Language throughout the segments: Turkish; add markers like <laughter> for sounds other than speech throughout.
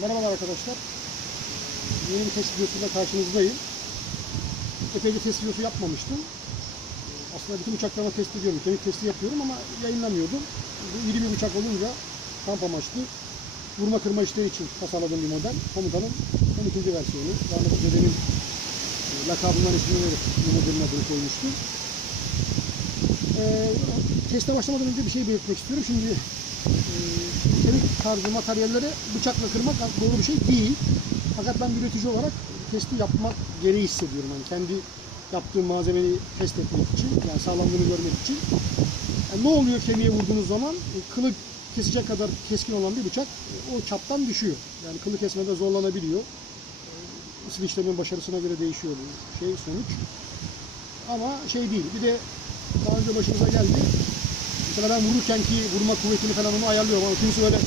Merhabalar arkadaşlar. Yeni bir test videosuyla karşınızdayım. Epeyce test videosu yapmamıştım. Aslında bütün bıçaklarıma test ediyorum. Kemik testi yapıyorum ama yayınlamıyordum. Bu iri bir bıçak olunca kamp amaçlı vurma kırma işleri için tasarladığım bir model. Komutanın 12. versiyonu. Rahmetli dedemin e, lakabından ismini verip bu modelin adını koymuştum. Ee, teste başlamadan önce bir şey belirtmek istiyorum. Şimdi e, kemik tarzı materyalleri bıçakla kırmak doğru bir şey değil. Fakat ben bir üretici olarak testi yapmak gereği hissediyorum. Yani kendi yaptığım malzemeyi test etmek için, yani sağlamlığını görmek için. Yani ne oluyor kemiğe vurduğunuz zaman? E, Kılı kesecek kadar keskin olan bir bıçak e, o çaptan düşüyor. Yani kılı kesmede zorlanabiliyor. E, Isı işlemin başarısına göre değişiyor şey sonuç. Ama şey değil. Bir de daha önce başımıza geldi. Mesela ben vururken ki vurma kuvvetini falan onu ayarlıyorum ama kimse öyle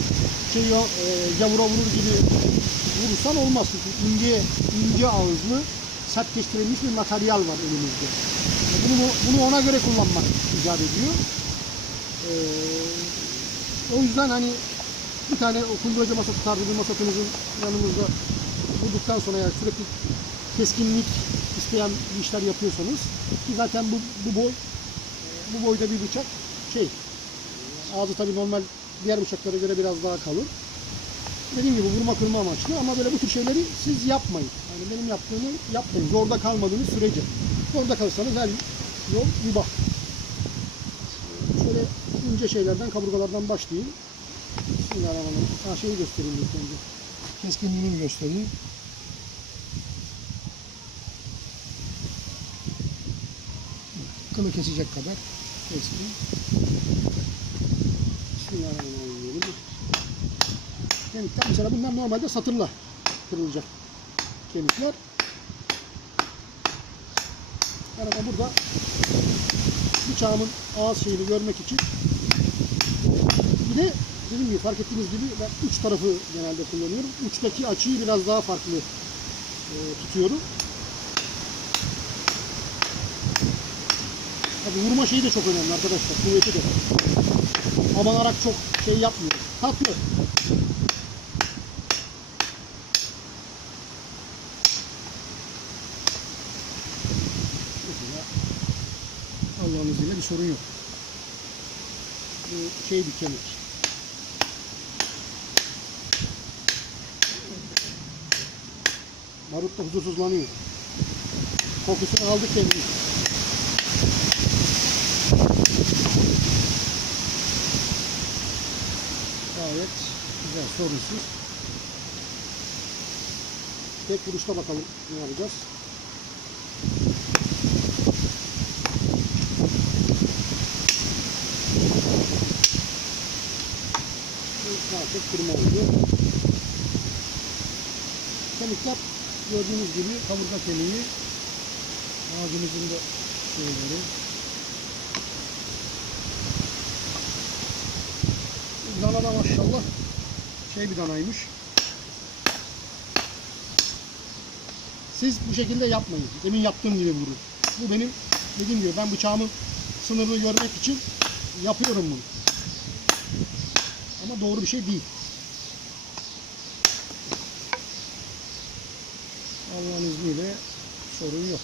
şey yok, e, yavura vurur gibi vurursan olmaz çünkü ince, ince ağızlı, sert kestirilmiş bir materyal var elimizde. Bunu, bunu ona göre kullanmak icap ediyor. E, o yüzden hani bir tane o kunduracı masası tarzı bir masatınızın yanınızda vurduktan sonra eğer sürekli keskinlik isteyen işler yapıyorsanız ki zaten bu, bu boy bu boyda bir bıçak şey ağzı tabii normal diğer bıçaklara göre biraz daha kalın. Dediğim gibi vurma kırma amaçlı ama böyle bu tür şeyleri siz yapmayın. Yani benim yaptığımı yapmayın. Zorda kalmadığınız sürece. Zorda kalırsanız her yol mübah. Şöyle ince şeylerden, kaburgalardan başlayayım. Bismillahirrahmanirrahim. Ha şeyi göstereyim ilk önce. Keskinliğini göstereyim. Kılı kesecek kadar keskin. Bismillahirrahmanirrahim. Kemikler mesela bunlar normalde satırla kırılacak kemikler. Ama burada bıçağımın ağız şeyini görmek için bir de dediğim gibi fark ettiğiniz gibi ben uç tarafı genelde kullanıyorum. Uçtaki açıyı biraz daha farklı e, tutuyorum. Tabii vurma şeyi de çok önemli arkadaşlar. Kuvveti de. Abanarak çok şey yapmıyor. Tatlı. Allah'ın izniyle bir sorun yok. Bu şey bir kemik. Barut da huzursuzlanıyor. Kokusunu aldık kemiği. Gayet güzel, sorunsuz. Tek vuruşta bakalım ne yapacağız. Çok kırma oldu. Kemikler gördüğünüz gibi kaburga kemiği ağzımızın da şeyleri Dana da maşallah şey bir danaymış. Siz bu şekilde yapmayın. Demin yaptığım gibi vurun. Bu benim dediğim gibi ben bıçağımın sınırını görmek için yapıyorum bunu. Ama doğru bir şey değil. Allah'ın izniyle sorun yok.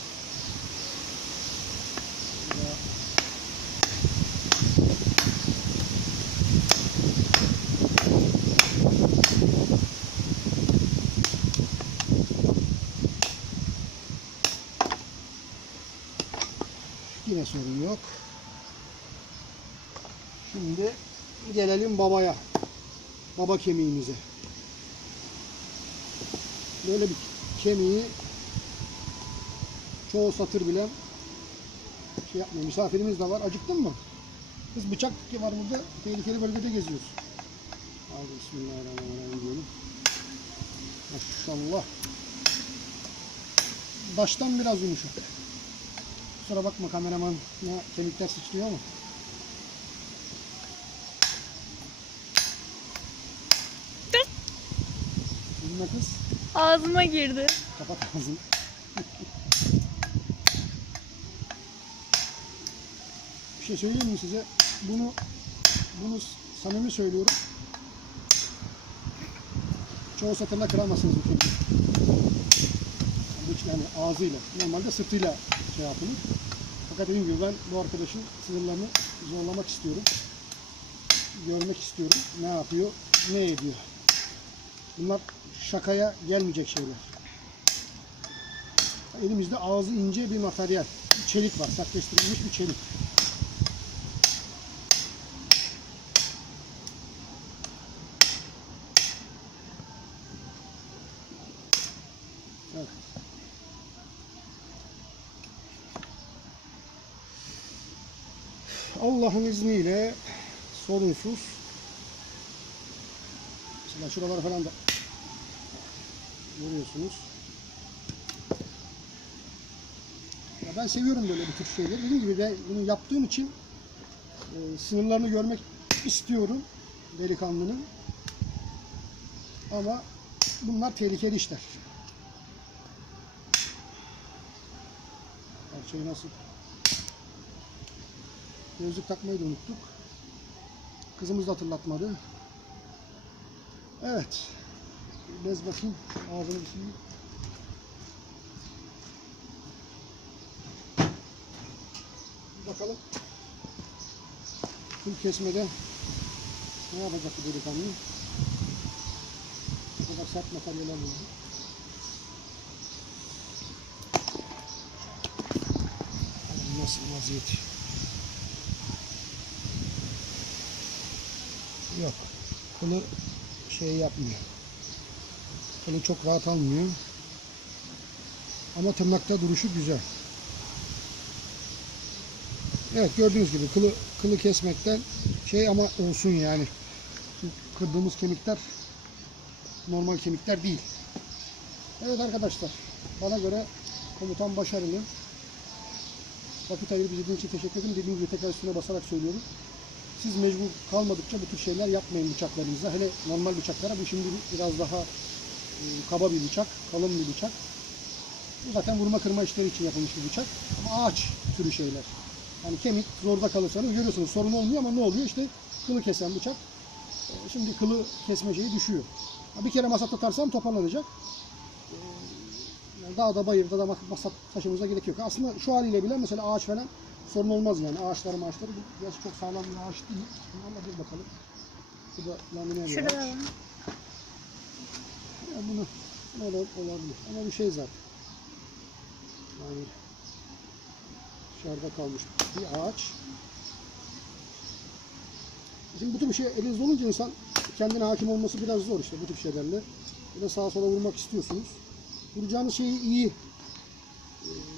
Sorun yok. Şimdi gelelim babaya. Baba kemiğimize. Böyle bir kemiği çoğu satır bilen şey yapmıyor. Misafirimiz de var. Acıktın mı? Biz bıçak var burada. Tehlikeli bölgede geziyoruz. Hadi Bismillahirrahmanirrahim diyelim. Maşallah. Baştan biraz yumuşak. Kusura bakma kameraman ne kemikler sıçrıyor mu? Üzülme kız. Ağzıma girdi. Kapat ağzını. <laughs> Bir şey söyleyeyim mi size? Bunu bunu samimi söylüyorum. çoğu satırla kıramazsınız bu kemiği. Yani ağzıyla. Normalde sırtıyla şey yapılır. Fakat dediğim gibi ben bu arkadaşın sınırlarını zorlamak istiyorum. Görmek istiyorum. Ne yapıyor, ne ediyor. Bunlar şakaya gelmeyecek şeyler. Elimizde ağzı ince bir materyal. Çelik var. Sertleştirilmiş bir çelik. Evet. Allah'ın izniyle sorunsuz mesela şuraları falan da görüyorsunuz. Ya ben seviyorum böyle bu tür şeyleri. Dediğim gibi ben bunu yaptığım için e, sınırlarını görmek istiyorum delikanlının. Ama bunlar tehlikeli işler. Her şey nasıl? Gözlük takmayı da unuttuk. Kızımız da hatırlatmadı. Evet. Bez bakayım. Ağzını bir Bakalım. Kül kesmede ne yapacak bu delikanlı? Bu kadar sert materyaller buldu. Bakalım Nasıl vaziyeti? Yok. Kılı şey yapmıyor. Kılı çok rahat almıyor. Ama tırnakta duruşu güzel. Evet gördüğünüz gibi kılı kılı kesmekten şey ama olsun yani. Kırdığımız kemikler normal kemikler değil. Evet arkadaşlar bana göre komutan başarılı. Vakit ayırıp izlediğiniz için teşekkür ederim. Dediğim gibi tekrar üstüne basarak söylüyorum. Siz mecbur kalmadıkça bu tür şeyler yapmayın bıçaklarınızda. Hele normal bıçaklara bu şimdi biraz daha e, kaba bir bıçak, kalın bir bıçak. Bu zaten vurma kırma işleri için yapılmış bir bıçak. Ama ağaç türü şeyler. Yani kemik zorda kalırsanız görüyorsunuz sorun olmuyor ama ne oluyor işte kılı kesen bıçak. e, Şimdi kılı kesme şeyi düşüyor. Bir kere masat atarsam toparlanacak. E, dağda bayırda da masat taşımıza gerek yok. Aslında şu haliyle bile mesela ağaç falan sorun olmaz yani. Ağaçları ağaçları bu çok sağlam bir ağaç değil. Ama bir bakalım. Bu da lamine bir Şurada ağaç. var. Ya bunu ne olur olabilir. Ama bir şey zaten. Yani dışarıda kalmış bir ağaç. Şimdi bu tür bir şey elinizde olunca insan kendine hakim olması biraz zor işte bu tür şeylerle. Da sağa sola vurmak istiyorsunuz. Vuracağınız şeyi iyi eee,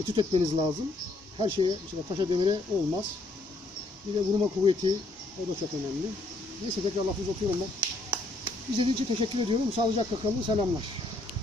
etüt etmeniz lazım. Her şeye işte taşa demire olmaz. Bir de vurma kuvveti o da çok önemli. Neyse tekrar lafı uzatıyorum ben. İzlediğiniz için teşekkür ediyorum. Sağlıcakla kalın. Selamlar.